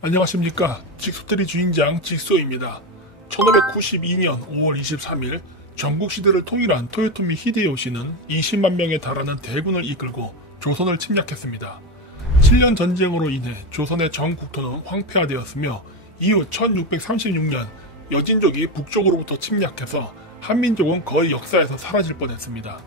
안녕하십니까. 직소들이 주인장 직소입니다. 1592년 5월 23일 전국시대를 통일한 토요토미 히데요시는 20만 명에 달하는 대군을 이끌고 조선을 침략했습니다. 7년 전쟁으로 인해 조선의 전 국토는 황폐화되었으며 이후 1636년 여진족이 북쪽으로부터 침략해서 한민족은 거의 역사에서 사라질 뻔했습니다.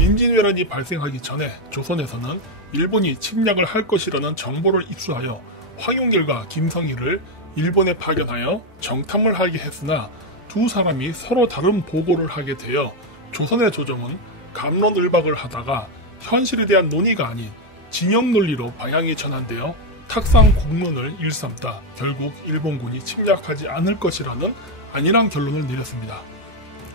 임진왜란이 발생하기 전에 조선에서는 일본이 침략을 할 것이라는 정보를 입수하여 황용길과 김성희를 일본에 파견하여 정탐을 하게 했으나 두 사람이 서로 다른 보고를 하게 되어 조선의 조정은 갑론을박을 하다가 현실에 대한 논의가 아닌 진영 논리로 방향이 전환되어 탁상 공론을 일삼다 결국 일본군이 침략하지 않을 것이라는 안일한 결론을 내렸습니다.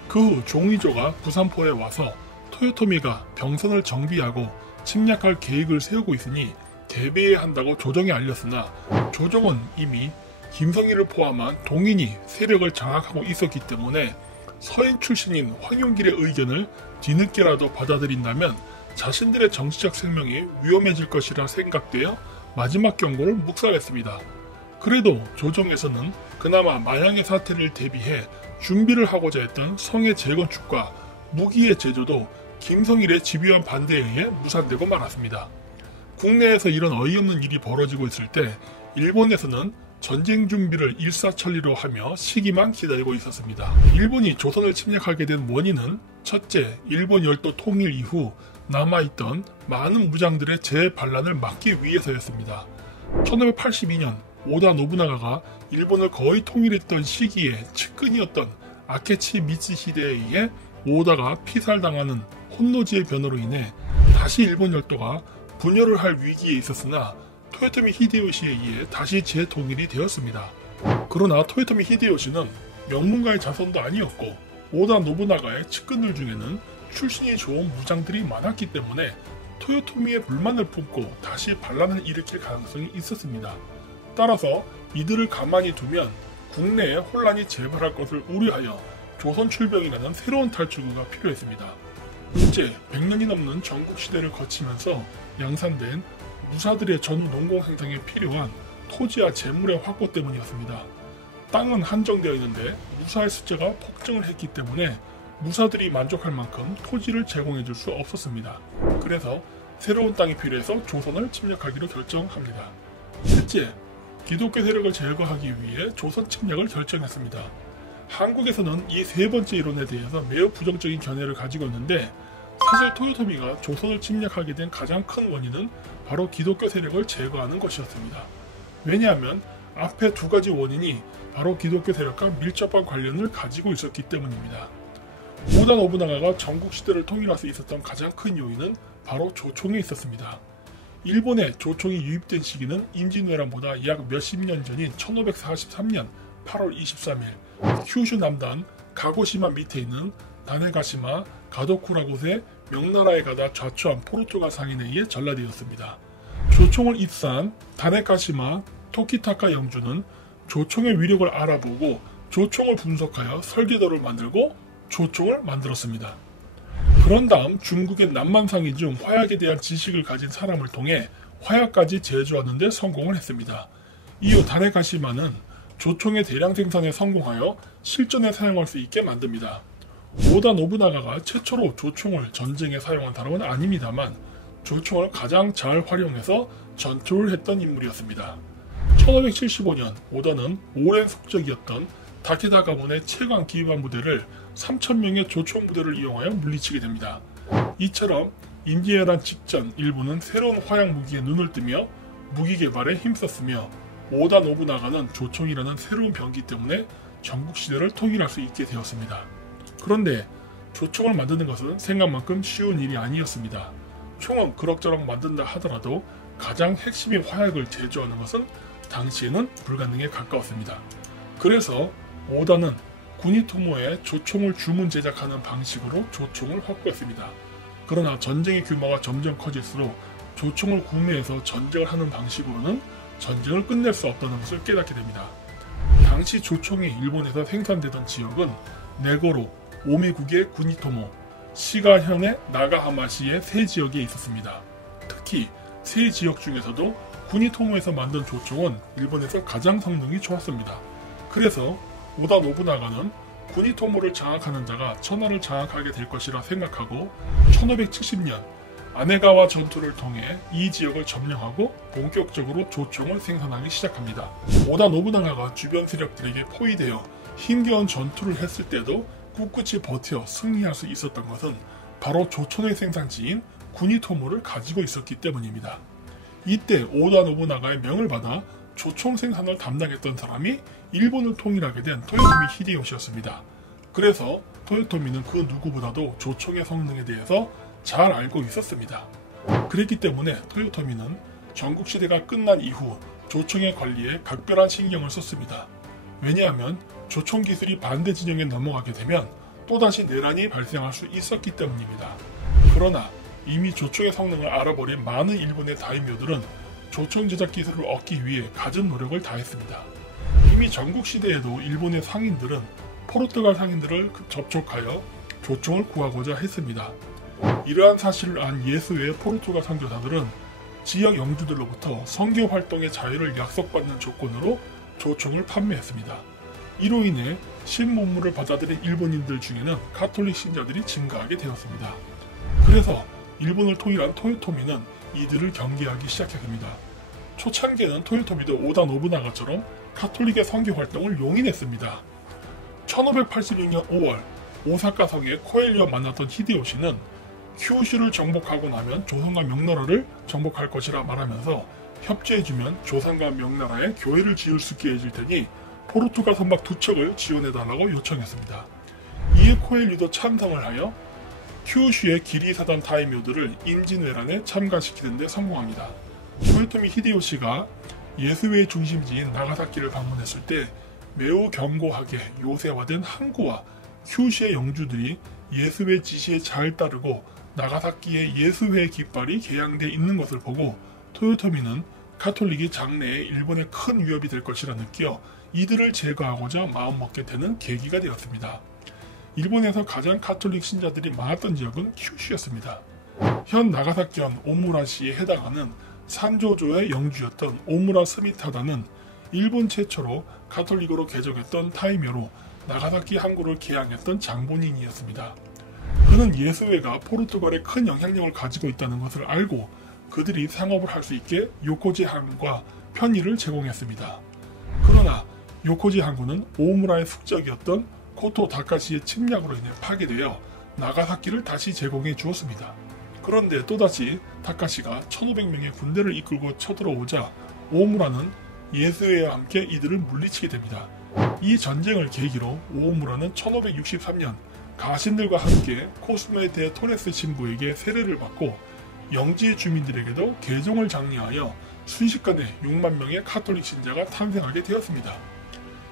그 후 종의조가 부산포에 와서 토요토미가 병선을 정비하고 침략할 계획을 세우고 있으니 대비해야 한다고 조정에 알렸으나 조정은 이미 김성희를 포함한 동인이 세력을 장악하고 있었기 때문에 서인 출신인 황용길의 의견을 뒤늦게라도 받아들인다면 자신들의 정치적 생명이 위험해질 것이라 생각되어 마지막 경고를 묵살했습니다. 그래도 조정에서는 그나마 만약의 사태를 대비해 준비를 하고자 했던 성의 재건축과 무기의 제조도 김성일의 집요한 반대에 의해 무산되고 말았습니다. 국내에서 이런 어이없는 일이 벌어지고 있을 때 일본에서는 전쟁 준비를 일사천리로 하며 시기만 기다리고 있었습니다. 일본이 조선을 침략하게 된 원인은 첫째, 일본 열도 통일 이후 남아있던 많은 무장들의 재반란을 막기 위해서였습니다. 1582년 오다 노부나가가 일본을 거의 통일했던 시기에 측근이었던 아케치 미츠히데에 의해 오다가 피살당하는 혼노지의 변호로 인해 다시 일본 열도가 분열을 할 위기에 있었으나 토요토미 히데요시에 의해 다시 재통일이 되었습니다. 그러나 토요토미 히데요시는 명문가의 자손도 아니었고 오다 노부나가의 측근들 중에는 출신이 좋은 무장들이 많았기 때문에 토요토미의 불만을 품고 다시 반란을 일으킬 가능성이 있었습니다. 따라서 이들을 가만히 두면 국내에 혼란이 재발할 것을 우려하여 조선 출병이라는 새로운 탈출구가 필요했습니다. 문제 100년이 넘는 전국시대를 거치면서 양산된 무사들의 전후 농공 생산에 필요한 토지와 재물의 확보 때문이었습니다. 땅은 한정되어 있는데 무사의 숫자가 폭증을 했기 때문에 무사들이 만족할 만큼 토지를 제공해 줄 수 없었습니다. 그래서 새로운 땅이 필요해서 조선을 침략하기로 결정합니다. 셋째, 기독교 세력을 제거하기 위해 조선 침략을 결정했습니다. 한국에서는 이 세 번째 이론에 대해서 매우 부정적인 견해를 가지고 있는데 사실 토요토미가 조선을 침략하게 된 가장 큰 원인은 바로 기독교 세력을 제거하는 것이었습니다. 왜냐하면 앞에 두 가지 원인이 바로 기독교 세력과 밀접한 관련을 가지고 있었기 때문입니다. 오다 노부나가가 전국시대를 통일할 수 있었던 가장 큰 요인은 바로 조총에 있었습니다. 일본에 조총이 유입된 시기는 임진왜란보다 약 몇십 년 전인 1543년 8월 23일 큐슈 남단 가고시마 밑에 있는 다네가시마 가도쿠라 곳에 명나라에 가다 좌초한 포르투갈 상인에 의해 전라되었습니다. 조총을 입사한 다네가시마 토키타카 영주는 조총의 위력을 알아보고 조총을 분석하여 설계도를 만들고 조총을 만들었습니다. 그런 다음 중국의 남만상인 중 화약에 대한 지식을 가진 사람을 통해 화약까지 제조하는 데 성공을 했습니다. 이후 다네가시마는 조총의 대량 생산에 성공하여 실전에 사용할 수 있게 만듭니다. 오다 노부나가가 최초로 조총을 전쟁에 사용한 사람은 아닙니다만 조총을 가장 잘 활용해서 전투를 했던 인물이었습니다. 1575년 오다는 오랜 속적이었던 다케다 가문의 최강 기반 부대를 3,000명의 조총 부대를 이용하여 물리치게 됩니다. 이처럼 임진왜란 직전 일본은 새로운 화약 무기에 눈을 뜨며 무기 개발에 힘썼으며 오다 노부나가는 조총이라는 새로운 병기 때문에 전국시대를 통일할 수 있게 되었습니다. 그런데 조총을 만드는 것은 생각만큼 쉬운 일이 아니었습니다. 총은 그럭저럭 만든다 하더라도 가장 핵심인 화약을 제조하는 것은 당시에는 불가능에 가까웠습니다. 그래서 오다는 구니토모에 조총을 주문 제작하는 방식으로 조총을 확보했습니다. 그러나 전쟁의 규모가 점점 커질수록 조총을 구매해서 전쟁을 하는 방식으로는 전쟁을 끝낼 수 없다는 것을 깨닫게 됩니다. 당시 조총이 일본에서 생산되던 지역은 네고로, 오미국의 구니토모, 시가현의 나가하마시의 세 지역에 있었습니다. 특히 세 지역 중에서도 구니토모에서 만든 조총은 일본에서 가장 성능이 좋았습니다. 그래서 오다 노부나가는 구니토모를 장악하는 자가 천하를 장악하게 될 것이라 생각하고 1570년 아네가와 전투를 통해 이 지역을 점령하고 본격적으로 조총을 생산하기 시작합니다. 오다 노부나가가 주변 세력들에게 포위되어 힘겨운 전투를 했을 때도 꿋꿋이 버텨 승리할 수 있었던 것은 바로 조총의 생산지인 구니토모를 가지고 있었기 때문입니다. 이때 오다 노부나가의 명을 받아 조총 생산을 담당했던 사람이 일본을 통일하게 된 토요토미 히데요시였습니다. 그래서 토요토미는 그 누구보다도 조총의 성능에 대해서 잘 알고 있었습니다. 그랬기 때문에 토요토미는 전국시대가 끝난 이후 조총의 관리에 각별한 신경을 썼습니다. 왜냐하면 조총 기술이 반대 진영에 넘어가게 되면 또다시 내란이 발생할 수 있었기 때문입니다. 그러나 이미 조총의 성능을 알아버린 많은 일본의 다이묘들은 조총 제작 기술을 얻기 위해 갖은 노력을 다했습니다. 이미 전국시대에도 일본의 상인들은 포르투갈 상인들을 접촉하여 조총을 구하고자 했습니다. 이러한 사실을 안 예수의 포르투갈 선교사들은 지역 영주들로부터 선교 활동의 자유를 약속받는 조건으로 조총을 판매했습니다. 이로 인해 신문물을 받아들인 일본인들 중에는 가톨릭 신자들이 증가하게 되었습니다. 그래서 일본을 통일한 토요토미는 이들을 경계하기 시작했습니다. 초창기에는 토요토미도 오다 노부나가처럼 가톨릭의 선교 활동을 용인했습니다. 1586년 5월 오사카성에 코엘리와 만났던 히데요시는 큐슈를 정복하고 나면 조선과 명나라를 정복할 것이라 말하면서 협조해주면 조선과 명나라에 교회를 지을 수 있게 해줄 테니 포르투갈 선박 2척을 지원해달라고 요청했습니다. 이에 코엘리도 찬성을 하여 큐슈의 기리사단 다이묘들을 임진왜란에 참가시키는 데 성공합니다. 토요토미 히데요시가 예수회의 중심지인 나가사키를 방문했을 때 매우 견고하게 요새화된 항구와 큐슈의 영주들이 예수회 지시에 잘 따르고 나가사키의 예수회의 깃발이 개양되어 있는 것을 보고 토요토미는 가톨릭이 장래에 일본에 큰 위협이 될 것이라 느끼어 이들을 제거하고자 마음먹게 되는 계기가 되었습니다. 일본에서 가장 가톨릭 신자들이 많았던 지역은 큐슈였습니다. 현 나가사키현 오무라시에 해당하는 산조조의 영주였던 오무라 스미타다는 일본 최초로 가톨릭으로 개종했던 타이묘로 나가사키 항구를 개항했던 장본인이었습니다. 그는 예수회가 포르투갈에 큰 영향력을 가지고 있다는 것을 알고 그들이 상업을 할 수 있게 요코지 항구와 편의를 제공했습니다. 그러나 요코지 항구는 오무라의 숙적이었던 코토 다카시의 침략으로 인해 파괴되어 나가사키를 다시 제공해 주었습니다. 그런데 또다시 다카시가 1500명의 군대를 이끌고 쳐들어오자 오무라는 예수회와 함께 이들을 물리치게 됩니다. 이 전쟁을 계기로 오무라는 1563년 가신들과 함께 코스메 데 토레스 신부에게 세례를 받고 영지의 주민들에게도 개종을 장려하여 순식간에 6만 명의 카톨릭 신자가 탄생하게 되었습니다.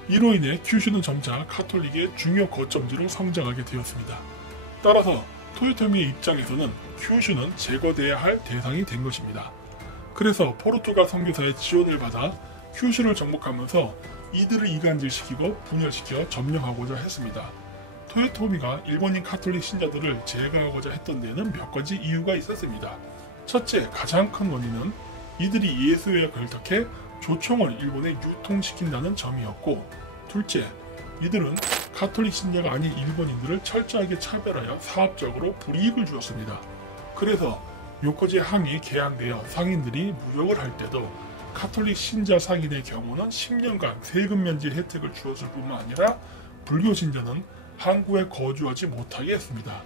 이로 인해 큐슈는 점차 카톨릭의 중요 거점지로 성장하게 되었습니다. 따라서 토요토미의 입장에서는 큐슈는 제거돼야 할 대상이 된 것입니다. 그래서 포르투갈 선교사의 지원을 받아 큐슈를 정복하면서 이들을 이간질시키고 분열시켜 점령하고자 했습니다. 토요토미가 일본인 카톨릭 신자들을 제거하고자 했던 데에는 몇 가지 이유가 있었습니다. 첫째, 가장 큰 원인은 이들이 예수회와 결탁해 조총을 일본에 유통시킨다는 점이었고, 둘째, 이들은 가톨릭 신자가 아닌 일본인들을 철저하게 차별하여 사업적으로 불이익을 주었습니다. 그래서 요코지 항이 개항되어 상인들이 무역을 할 때도 가톨릭 신자 상인의 경우는 10년간 세금 면제 혜택을 주었을 뿐만 아니라 불교 신자는 항구에 거주하지 못하게 했습니다.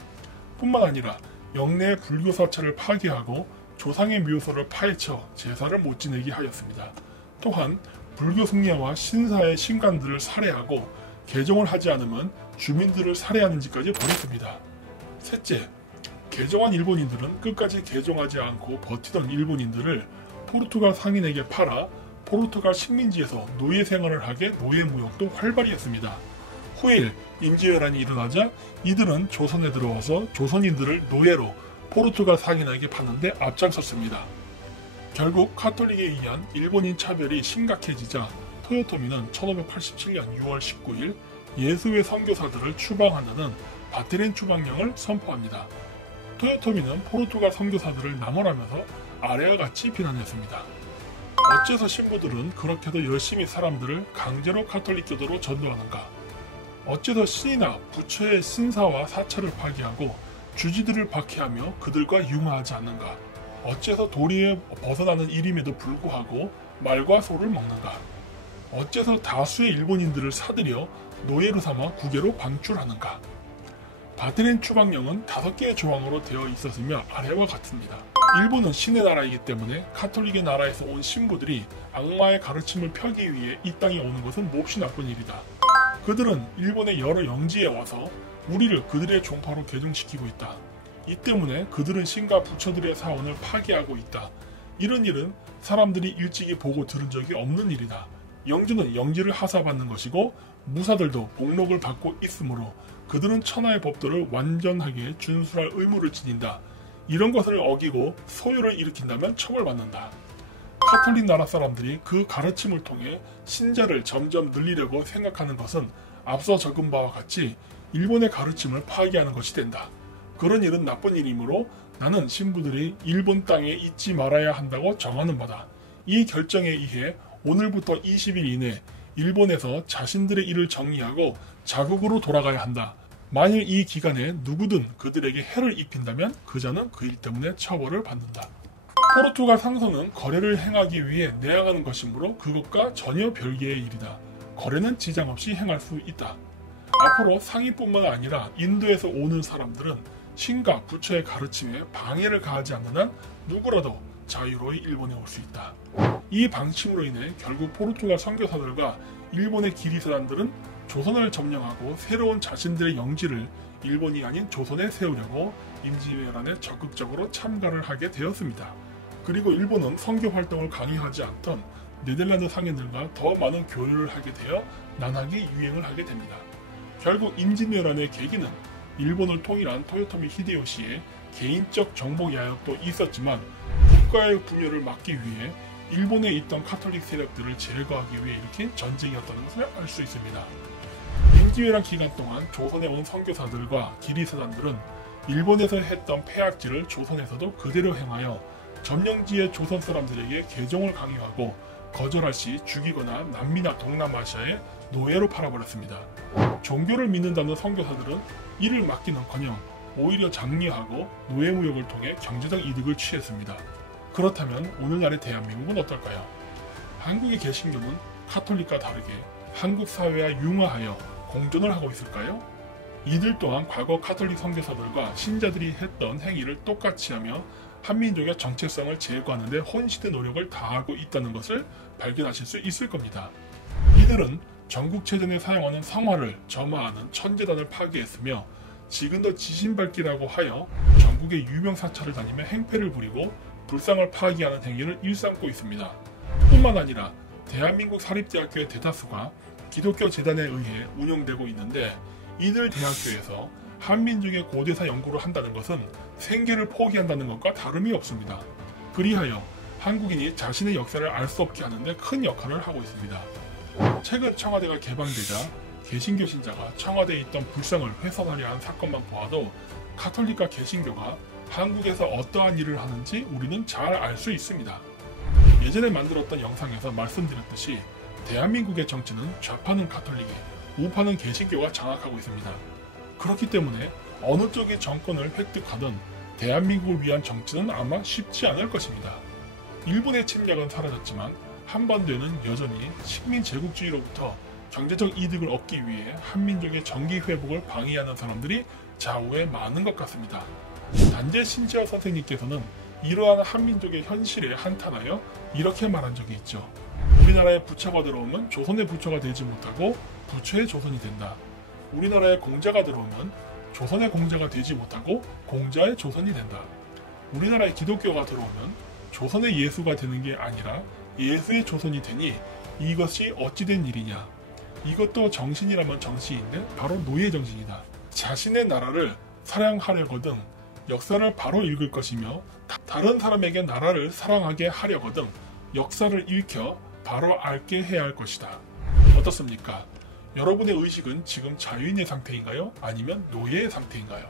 뿐만 아니라 영내의 불교 사찰을 파괴하고 조상의 묘소를 파헤쳐 제사를 못 지내게 하였습니다. 또한 불교 승려와 신사의 신관들을 살해하고 개종을 하지 않으면 주민들을 살해하는 짓까지 벌였습니다. 셋째, 개종한 일본인들은 끝까지 개종하지 않고 버티던 일본인들을 포르투갈 상인에게 팔아 포르투갈 식민지에서 노예 생활을 하게 노예 무역도 활발히 했습니다. 후일 임진왜란이 일어나자 이들은 조선에 들어와서 조선인들을 노예로 포르투갈 상인에게 파는데 앞장섰습니다. 결국 카톨릭에 의한 일본인 차별이 심각해지자 토요토미는 1587년 6월 19일 예수회 선교사들을 추방하는 바테린 추방령을 선포합니다. 토요토미는 포르투갈 선교사들을 남원하면서 아래와 같이 비난했습니다. 어째서 신부들은 그렇게도 열심히 사람들을 강제로 가톨릭교도로 전도하는가? 어째서 신이나 부처의 신사와 사찰을 파괴하고 주지들을 박해하며 그들과 융화하지 않는가? 어째서 도리에 벗어나는 일임에도 불구하고 말과 소를 먹는가? 어째서 다수의 일본인들을 사들여 노예로 삼아 국외로 방출하는가? 바드렌 추방령은 5개의 조항으로 되어 있었으며 아래와 같습니다. 일본은 신의 나라이기 때문에 가톨릭의 나라에서 온 신부들이 악마의 가르침을 펴기 위해 이 땅에 오는 것은 몹시 나쁜 일이다. 그들은 일본의 여러 영지에 와서 우리를 그들의 종파로 계승시키고 있다. 이 때문에 그들은 신과 부처들의 사원을 파괴하고 있다. 이런 일은 사람들이 일찍이 보고 들은 적이 없는 일이다. 영주는 영지를 하사받는 것이고 무사들도 복록을 받고 있으므로 그들은 천하의 법도를 완전하게 준수할 의무를 지닌다. 이런 것을 어기고 소요를 일으킨다면 처벌받는다. 가톨릭 나라 사람들이 그 가르침을 통해 신자를 점점 늘리려고 생각하는 것은 앞서 적은 바와 같이 일본의 가르침을 파괴하는 것이 된다. 그런 일은 나쁜 일이므로 나는 신부들이 일본 땅에 있지 말아야 한다고 정하는 바다. 이 결정에 의해 오늘부터 20일 이내 일본에서 자신들의 일을 정리하고 자국으로 돌아가야 한다. 만일 이 기간에 누구든 그들에게 해를 입힌다면 그 자는 그 일 때문에 처벌을 받는다. 포르투갈 상선은 거래를 행하기 위해 내항하는 것이므로 그것과 전혀 별개의 일이다. 거래는 지장 없이 행할 수 있다. 앞으로 상인뿐만 아니라 인도에서 오는 사람들은 신과 부처의 가르침에 방해를 가하지 않는 한 누구라도 자유로이 일본에 올 수 있다. 이 방침으로 인해 결국 포르투갈 선교사들과 일본의 기리사단들은 조선을 점령하고 새로운 자신들의 영지를 일본이 아닌 조선에 세우려고 임진왜란에 적극적으로 참가를 하게 되었습니다. 그리고 일본은 선교 활동을 강요하지 않던 네덜란드 상인들과 더 많은 교류를 하게 되어 난하게 유행을 하게 됩니다. 결국 임진왜란의 계기는 일본을 통일한 토요토미 히데요시의 개인적 정복 야욕도 있었지만 국가의 분열을 막기 위해 일본에 있던 카톨릭 세력들을 제거하기 위해 일으킨 전쟁이었다는 것을 알 수 있습니다. 임진왜란 기간 동안 조선에 온 선교사들과 기리사단들은 일본에서 했던 폐악질을 조선에서도 그대로 행하여 점령지의 조선 사람들에게 개종을 강요하고 거절할 시 죽이거나 남미나 동남아시아에 노예로 팔아버렸습니다. 종교를 믿는다는 선교사들은 이를 막기는커녕 오히려 장려하고 노예무역을 통해 경제적 이득을 취했습니다. 그렇다면 오늘날의 대한민국은 어떨까요? 한국의 개신교는 가톨릭과 다르게 한국 사회와 융화하여 공존을 하고 있을까요? 이들 또한 과거 가톨릭 선교사들과 신자들이 했던 행위를 똑같이 하며 한민족의 정체성을 제거하는 데 혼신의 노력을 다하고 있다는 것을 발견하실 수 있을 겁니다. 이들은 전국체전에 사용하는 성화를 점화하는 천재단을 파괴했으며 지금도 지신밟기라고 하여 전국의 유명 사찰을 다니며 행패를 부리고 불상을 파괴하는 행위를 일삼고 있습니다. 뿐만 아니라 대한민국 사립대학교의 대다수가 기독교 재단에 의해 운영되고 있는데 이들 대학교에서 한민족의 고대사 연구를 한다는 것은 생계를 포기한다는 것과 다름이 없습니다. 그리하여 한국인이 자신의 역사를 알 수 없게 하는 데 큰 역할을 하고 있습니다. 최근 청와대가 개방되자 개신교 신자가 청와대에 있던 불상을 훼손하려 한 사건만 보아도 가톨릭과 개신교가 한국에서 어떠한 일을 하는지 우리는 잘 알 수 있습니다. 예전에 만들었던 영상에서 말씀드렸듯이 대한민국의 정치는 좌파는 가톨릭에 우파는 개신교가 장악하고 있습니다. 그렇기 때문에 어느 쪽이 정권을 획득하든 대한민국을 위한 정치는 아마 쉽지 않을 것입니다. 일본의 침략은 사라졌지만 한반도에는 여전히 식민 제국주의로부터 경제적 이득을 얻기 위해 한민족의 정기 회복을 방해하는 사람들이 좌우에 많은 것 같습니다. 단재 신지어 선생님께서는 이러한 한민족의 현실에 한탄하여 이렇게 말한 적이 있죠. 우리나라에 부처가 들어오면 조선의 부처가 되지 못하고 부처의 조선이 된다. 우리나라에 공자가 들어오면 조선의 공자가 되지 못하고 공자의 조선이 된다. 우리나라에 기독교가 들어오면 조선의 예수가 되는 게 아니라 예수의 조선이 되니 이것이 어찌된 일이냐. 이것도 정신이라면 정신인데 바로 노예 정신이다. 자신의 나라를 사랑하려거든 역사를 바로 읽을 것이며 다른 사람에게 나라를 사랑하게 하려거든 역사를 읽혀 바로 알게 해야 할 것이다. 어떻습니까? 여러분의 의식은 지금 자유인의 상태인가요? 아니면 노예의 상태인가요?